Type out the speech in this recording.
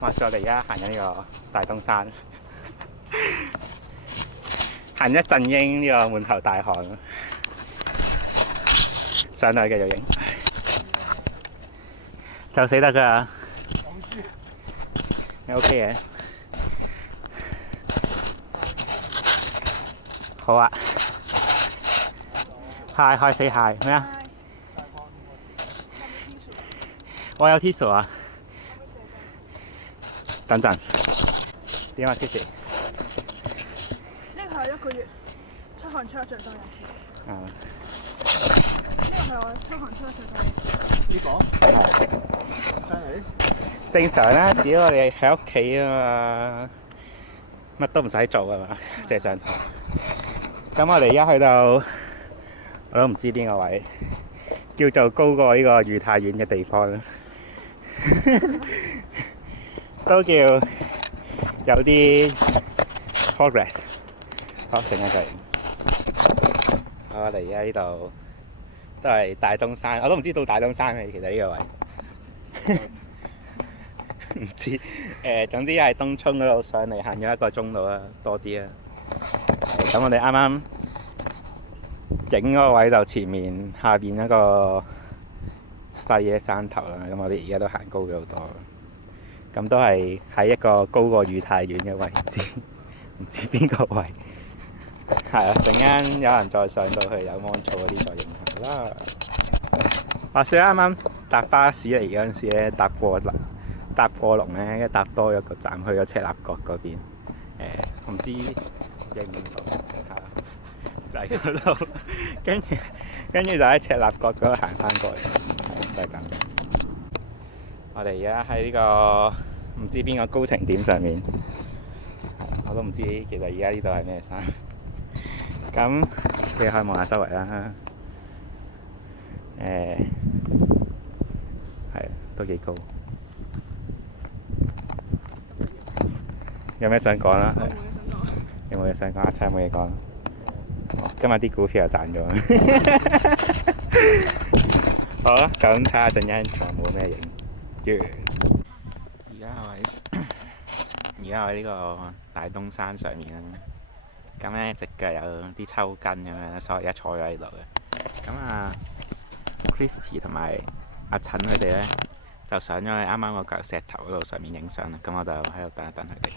話說我哋而家行緊呢個大東山，行一陣英呢個滿頭大汗，上去繼續影，就死得㗎，你 OK 嘅？好啊，Hi say hi 咩啊？我有 T 恤啊。等陣，點啊 Kitty？ 呢個係1個月出汗出得最多一次。啊。呢個係我出汗出得最多一次。呢個？係。犀利。正常啦，屌我哋喺屋企啊嘛，乜都唔使做啊嘛，淨係上堂。咁我哋而家去到，我都唔知邊個位，叫做高過呢個裕泰苑嘅地方啦。都叫有啲 progress。好，陣間再影。好，我哋而家呢度都係大東山，我都唔知到大東山嘅，其實呢個位唔知。總之喺東涌嗰度上嚟行咗1個鐘度啦，多啲啦。咁我哋啱啱影嗰個位就前面下邊一個細嘅山頭啦。咁我哋而家都行高咗好多。咁都係喺一個高過裕泰苑嘅位置，唔知邊個位。係啊，陣間有人再上到去有芒草嗰啲再影下啦。話說啱啱搭巴士嚟嗰陣時咧，搭過龍咧，跟住搭多咗個站去咗赤鱲角嗰邊。唔知影唔影到？係啊，就係嗰度。跟住就喺赤鱲角嗰度行翻過嚟，就係咁。我哋而家喺呢個唔知邊個高程點上面，我都唔知其實而家呢度係咩山。咁你可以望下周圍啦，係都幾高。有咩想講啦？有冇嘢想講？阿差有冇嘢講？今日啲股票又賺咗。好啦，咁睇下陣間仲有冇咩影。而家我喺呢個大東山上面啦，咁咧隻腳有啲抽筋咁樣，所以而家坐咗喺度嘅。咁啊 Christy 同埋阿陳佢哋咧就上咗去啱啱嗰嚿石頭嗰度上面影相啦，咁我就喺度等一等佢哋。